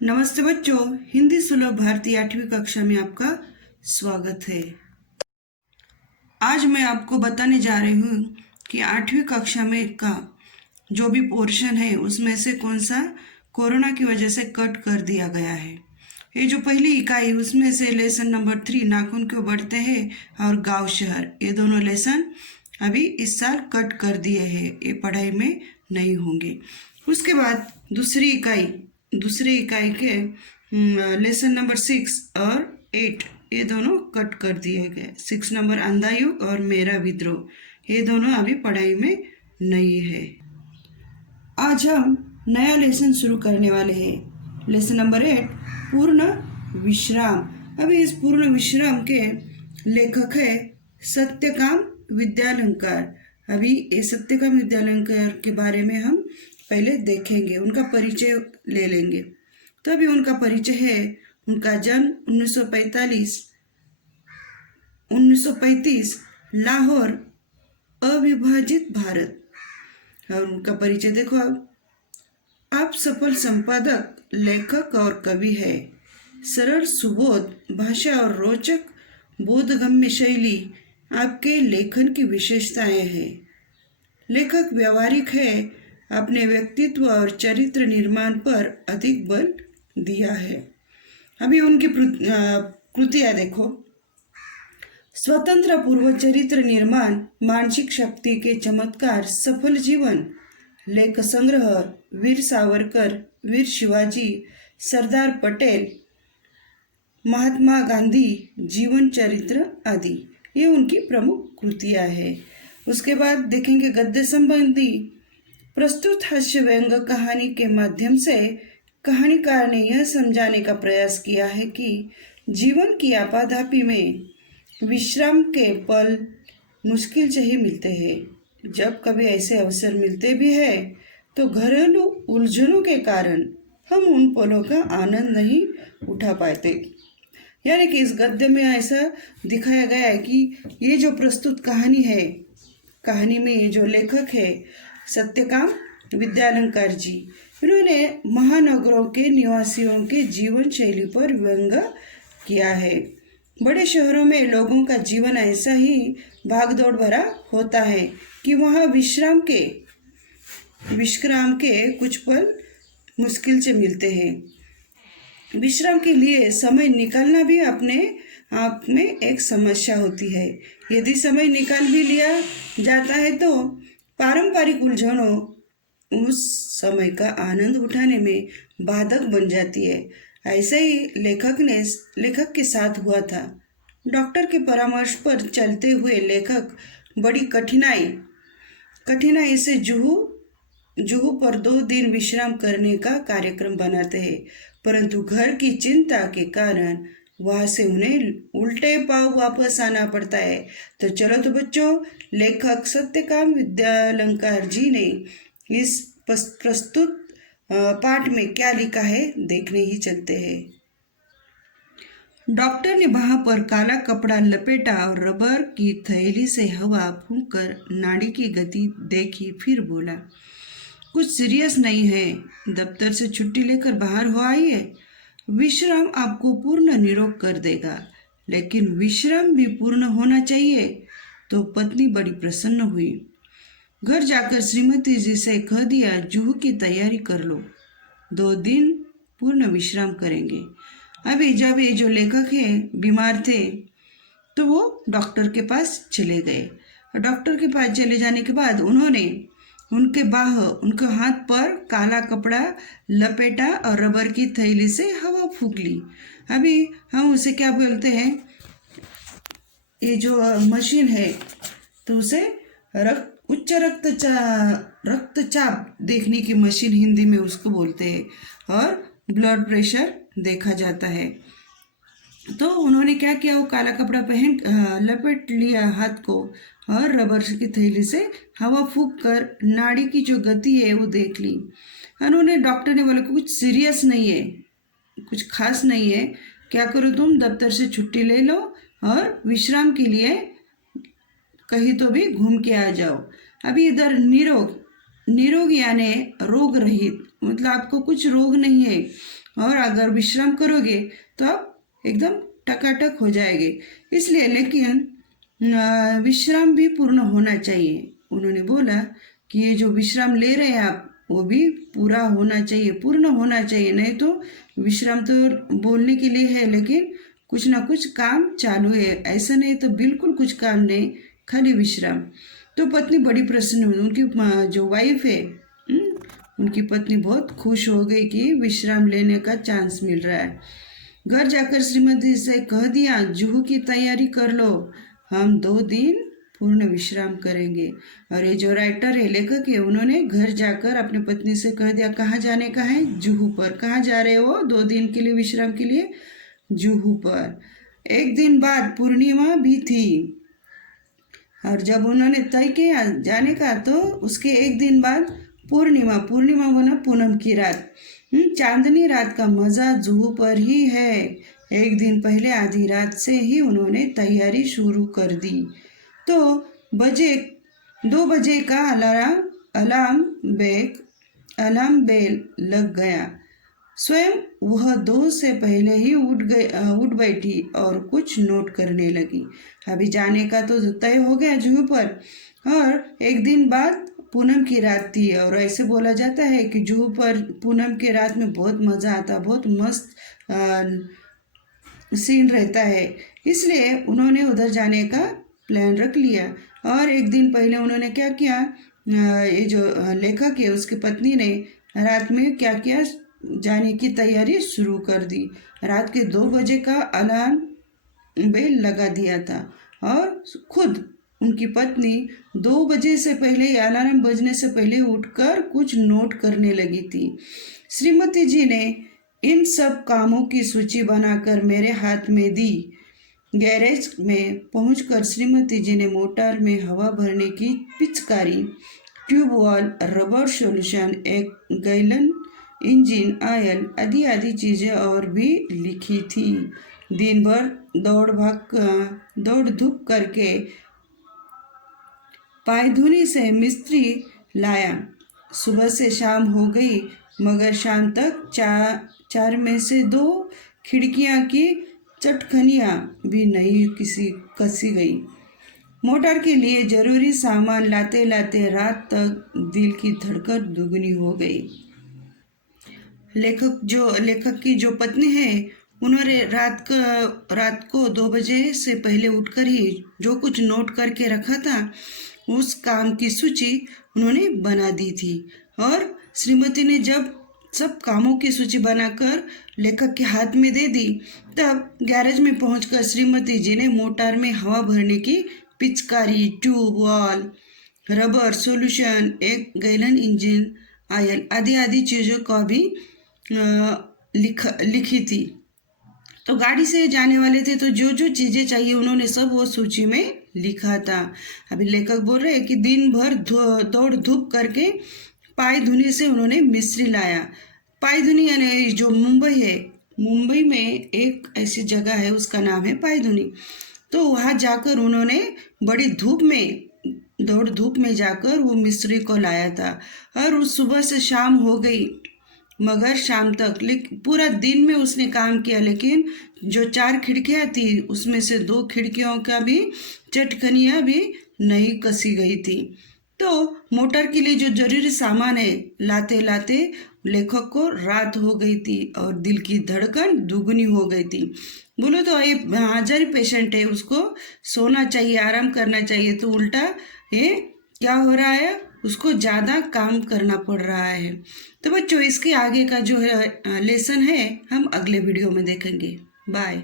नमस्ते बच्चों, हिंदी सुलभ भारती 8वीं कक्षा में आपका स्वागत है। आज मैं आपको बताने जा रही हूँ कि 8वीं कक्षा में का जो भी पोर्शन है उसमें से कौन सा कोरोना की वजह से कट कर दिया गया है। ये जो पहली इकाई उसमें से लेसन नंबर 3 नाखून क्यों बढ़ते हैं और गांव शहर, ये दोनों लेसन अभी इस साल कट कर दिए हैं, ये पढ़ाई में नहीं होंगे। उसके बाद दूसरी इकाई के लेसन नंबर 6 और 8 ये दोनों कट कर दिए गए। 6 नंबर अंधायुग और मेरा विद्रोह, ये दोनों अभी पढ़ाई में नहीं है। आज हम नया लेसन शुरू करने वाले हैं। लेसन नंबर 8 पूर्ण विश्राम। अभी इस पूर्ण विश्राम के लेखक है सत्यकाम विद्यालंकार। अभी ये सत्यकाम विद्यालंकार के बारे में हम पहले देखेंगे, उनका परिचय ले लेंगे। तो अभी उनका परिचय है, उनका जन्म 1935 लाहौर अविभाजित भारत। और उनका परिचय देखो, आप सफल संपादक, लेखक और कवि है। सरल सुबोध भाषा और रोचक बोधगम्य शैली आपके लेखन की विशेषताएं हैं। लेखक व्यावहारिक है, अपने व्यक्तित्व और चरित्र निर्माण पर अधिक बल दिया है। अभी उनकी कृतियां देखो, स्वतंत्र पूर्व चरित्र निर्माण, मानसिक शक्ति के चमत्कार, सफल जीवन, लेख संग्रह, वीर सावरकर, वीर शिवाजी, सरदार पटेल, महात्मा गांधी, जीवन चरित्र आदि, ये उनकी प्रमुख कृतियां हैं। उसके बाद देखेंगे गद्य संबंधी प्रस्तुत हास्य व्यंग कहानी के माध्यम से कहानीकार ने यह समझाने का प्रयास किया है कि जीवन की आपाधापी में विश्राम के पल मुश्किल से ही मिलते हैं। जब कभी ऐसे अवसर मिलते भी हैं तो घरेलू उलझनों के कारण हम उन पलों का आनंद नहीं उठा पाते। यानी कि इस गद्य में ऐसा दिखाया गया है कि ये जो प्रस्तुत कहानी है, कहानी में ये जो लेखक है सत्यकाम विद्यालंकार जी, इन्होंने महानगरों के निवासियों के जीवन शैली पर व्यंग किया है। बड़े शहरों में लोगों का जीवन ऐसा ही भागदौड़ भरा होता है कि वहाँ विश्राम के कुछ पल मुश्किल से मिलते हैं। विश्राम के लिए समय निकालना भी अपने आप में एक समस्या होती है। यदि समय निकाल भी लिया जाता है तो पारंपरिक उलझनों उस समय का आनंद उठाने में बाधक बन जाती है। ऐसे ही लेखक के साथ हुआ था। डॉक्टर के परामर्श पर चलते हुए लेखक बड़ी कठिनाई से जुहू पर 2 दिन विश्राम करने का कार्यक्रम बनाते हैं, परंतु घर की चिंता के कारण वहाँ से उन्हें उल्टे पांव वापस आना पड़ता है। तो चलो तो बच्चों, लेखक सत्यकाम विद्यालंकार जी ने इस प्रस्तुत पाठ में क्या लिखा है देखने ही चलते हैं। डॉक्टर ने बाह पर काला कपड़ा लपेटा और रबर की थैली से हवा फूंककर नाड़ी की गति देखी, फिर बोला, कुछ सीरियस नहीं है, दफ्तर से छुट्टी लेकर बाहर हो आइए। विश्राम आपको पूर्ण निरोग कर देगा, लेकिन विश्राम भी पूर्ण होना चाहिए। तो पत्नी बड़ी प्रसन्न हुई। घर जाकर श्रीमती जी से कह दिया, जुहू की तैयारी कर लो, 2 दिन पूर्ण विश्राम करेंगे। अभी जब ये जो लेखक है बीमार थे तो वो डॉक्टर के पास चले गए। डॉक्टर के पास चले जाने के बाद उन्होंने उनके हाथ पर काला कपड़ा लपेटा और रबर की थैली से हवा फूंक ली। अभी हम उसे क्या बोलते हैं, ये जो मशीन है तो उसे उच्च रक्तचाप देखने की मशीन हिंदी में उसको बोलते हैं, और ब्लड प्रेशर देखा जाता है। तो उन्होंने क्या किया, वो काला कपड़ा पहन लपेट लिया हाथ को और रबर की थैली से हवा फूंक कर नाड़ी की जो गति है वो देख ली। उन्होंने डॉक्टर ने बोला कुछ सीरियस नहीं है, कुछ खास नहीं है, क्या करो तुम दफ्तर से छुट्टी ले लो और विश्राम के लिए कहीं तो भी घूम के आ जाओ। अभी इधर निरोग यानी रोग रहित, मतलब आपको कुछ रोग नहीं है और अगर विश्राम करोगे तो आप एकदम टकाटक हो जाएंगे। इसलिए लेकिन विश्राम भी पूर्ण होना चाहिए। उन्होंने बोला कि ये जो विश्राम ले रहे हैं आप वो भी पूरा होना चाहिए, पूर्ण होना चाहिए। नहीं तो विश्राम तो बोलने के लिए है लेकिन कुछ ना कुछ काम चालू है, ऐसा नहीं तो बिल्कुल कुछ काम नहीं, खाली विश्राम। तो पत्नी बड़ी प्रसन्न हुई, उनकी जो वाइफ है उनकी पत्नी बहुत खुश हो गई कि विश्राम लेने का चांस मिल रहा है। घर जाकर श्रीमती से कह दिया, जुहू की तैयारी कर लो, हम 2 दिन पूर्ण विश्राम करेंगे। और ये जो राइटर है, लेखक है, उन्होंने घर जाकर अपनी पत्नी से कह दिया कहाँ जाने का है, जुहू पर। कहाँ जा रहे हो 2 दिन के लिए विश्राम के लिए? जुहू पर। एक दिन बाद पूर्णिमा भी थी और जब उन्होंने तय किया जाने का तो उसके एक दिन बाद पूर्णिमा बना पूनम की रात। चांदनी रात का मज़ा जुहू पर ही है। एक दिन पहले आधी रात से ही उन्होंने तैयारी शुरू कर दी। तो 2 बजे का अलार्म बेल लग गया। स्वयं वह 2 से पहले ही उठ बैठी और कुछ नोट करने लगी। अभी जाने का तो तय हो गया जुहू पर, और एक दिन बाद पूनम की रात थी। और ऐसे बोला जाता है कि जुहू पर पूनम के रात में बहुत मज़ा आता, बहुत मस्त सीन रहता है। इसलिए उन्होंने उधर जाने का प्लान रख लिया। और एक दिन पहले उन्होंने क्या किया, ये जो लेखक है उसकी पत्नी ने रात में क्या किया, जाने की तैयारी शुरू कर दी। रात के 2 बजे का अलार्म बेल लगा दिया था और खुद उनकी पत्नी 2 बजे से पहले, अलार्म बजने से पहले उठकर कुछ नोट करने लगी थी। श्रीमती जी ने इन सब कामों की सूची बनाकर मेरे हाथ में दी। गैरेज में पहुंचकर श्रीमती जी ने मोटर में हवा भरने की पिचकारी, ट्यूबवेल, रबर सॉल्यूशन, एक गैलन इंजन ऑयल आदि चीज़ें और भी लिखी थी। दिन भर दौड़ धूप करके पायधुनी से मिस्त्री लाया। सुबह से शाम हो गई मगर शाम तक 4 में से 2 खिड़कियां की चटखनियाँ भी नहीं कसी गई। मोटर के लिए जरूरी सामान लाते लाते रात तक दिल की धड़कन दुगनी हो गई। लेखक की जो पत्नी है उन्होंने रात को 2 बजे से पहले उठकर ही जो कुछ नोट करके रखा था उस काम की सूची उन्होंने बना दी थी। और श्रीमती ने जब सब कामों की सूची बनाकर लेखक के हाथ में दे दी, तब गैरेज में पहुंचकर श्रीमती जी ने मोटर में हवा भरने की पिचकारी, ट्यूबवेल, रबर सॉल्यूशन, एक गैलन इंजन ऑयल आदि चीज़ों का भी लिखी थी। तो गाड़ी से जाने वाले थे तो जो जो चीज़ें चाहिए उन्होंने सब वो सूची में लिखा था। अभी लेखक बोल रहे हैं कि दिन भर दौड़ धूप करके पायधुनी से उन्होंने मिस्त्री लाया। पायधुनी यानी जो मुंबई है, मुंबई में एक ऐसी जगह है उसका नाम है पायधुनी। तो वहाँ जाकर उन्होंने बड़ी दौड़ धूप में जाकर वो मिस्त्री को लाया था। और उस सुबह से शाम हो गई मगर शाम तक पूरा दिन में उसने काम किया, लेकिन जो 4 खिड़कियाँ थी उसमें से 2 खिड़कियों का भी चटखनियाँ भी नहीं कसी गई थी। तो मोटर के लिए जो जरूरी सामान है लाते लाते लेखक को रात हो गई थी और दिल की धड़कन दुगनी हो गई थी। बोलो तो ये हाजरी पेशेंट है, उसको सोना चाहिए, आराम करना चाहिए, तो उल्टा ये क्या हो रहा है, उसको ज़्यादा काम करना पड़ रहा है। तो बच्चों इसके आगे का जो है लेसन है हम अगले वीडियो में देखेंगे। बाय।